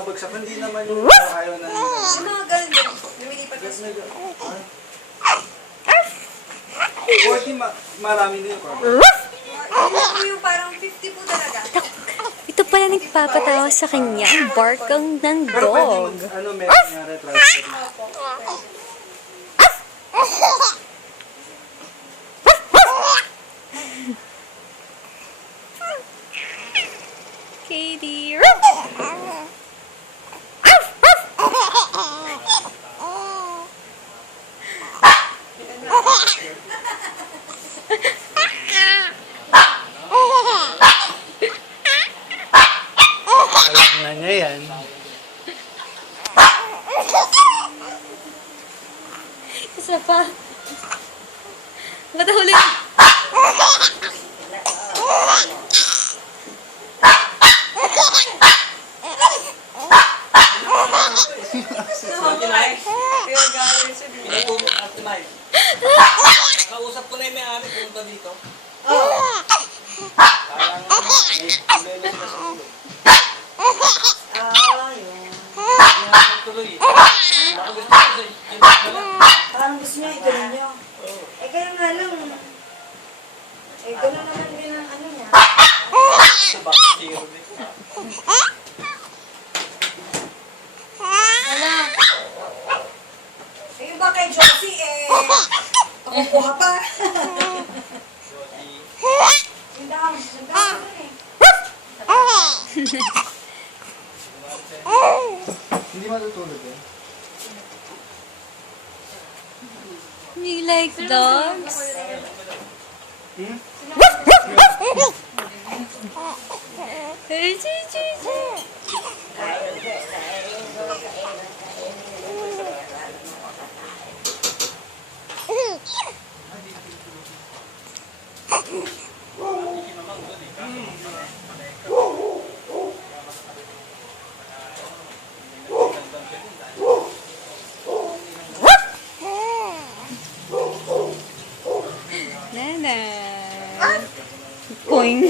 babagsak. Hindi naman yung ayaw na nila. Yung mga ganun din. Lumilipat na siya. 40, marami din yung 40. Yung parang 50 po talaga. Ito pala nagpapatawa sa kanya. Ang barkang ng Pero pwede dog. meron nga retransfer. Katie. Alam na niya yan. Isa pa. Matahuli. Kaya gano'n siya. Pinatulog at tonight. Kausap ko na yung may-ari pumunta dito. Parang problema sila sa ulo. Yun. Kaya tuloy. Ako gusto ko sa Parang gusto niya ituloy niyo. Eh kaya nga lang. Eh gano'n naman din ang ano niya. sa back to zero din. Eh yung ba kay Josie kukuha pa. Yung dami eh. Hindi matutulog eh. You like dogs? Nana. Poing.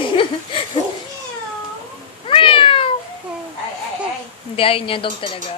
Hindi, ayun niya. Dog talaga.